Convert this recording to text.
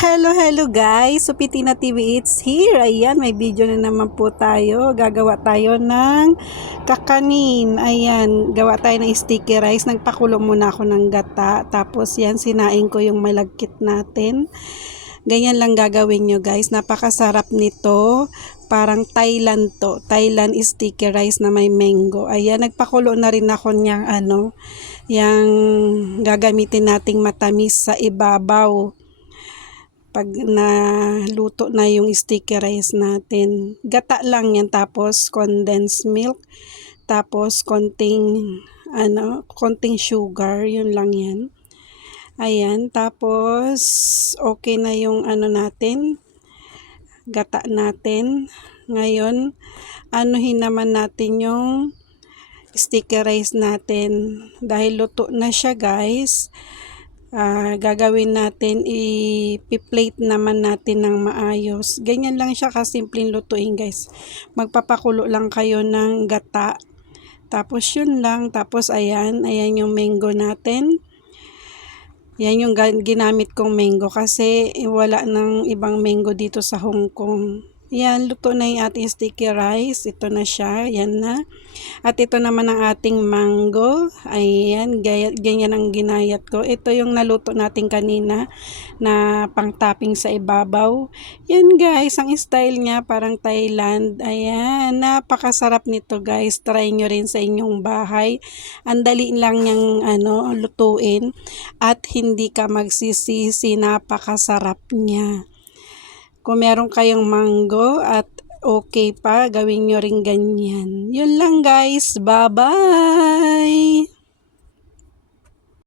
Hello guys! So Pitina TV it's here. Ayan, may video na naman po tayo. Gagawa tayo ng kakanin. Ayan, gawa tayo ng sticky rice. Nagpakulo muna ako ng gata. Tapos yan, sinaing ko yung malagkit natin. Ganyan lang gagawin nyo guys. Napakasarap nito. Parang Thailand to. Thailand sticky rice na may mango. Ayan, nagpakulo na rin ako niyang yung gagamitin nating matamis sa ibabaw. Pag naluto na yung sticky rice natin, gata lang yan, tapos condensed milk, tapos konting sugar, yun lang yan. Ayan, tapos okay na yung natin, gata natin. Ngayon anuhin naman natin yung sticky rice natin dahil luto na siya guys. Gagawin natin, i-plate naman natin ng maayos. Ganyan lang siya kasimpleng lutuin guys. Magpapakulo lang kayo ng gata. Tapos yun lang. Tapos ayan yung mango natin. Yan yung ginamit kong mango kasi wala nang ibang mango dito sa Hong Kong. Yan, luto na yung ating sticky rice. Ito na siya. Yan na. At ito naman ang ating mango. Ayan, ganyan ang ginayat ko. Ito yung naluto natin kanina na pang-topping sa ibabaw. Yan guys, ang style niya parang Thailand. Ayan, napakasarap nito guys. Try nyo rin sa inyong bahay. Ang dali lang niyang lutuin at hindi ka magsisisi, napakasarap niya. Kung meron kayong mango at okay pa, gawin nyo rin ganyan. Yun lang guys. Bye-bye!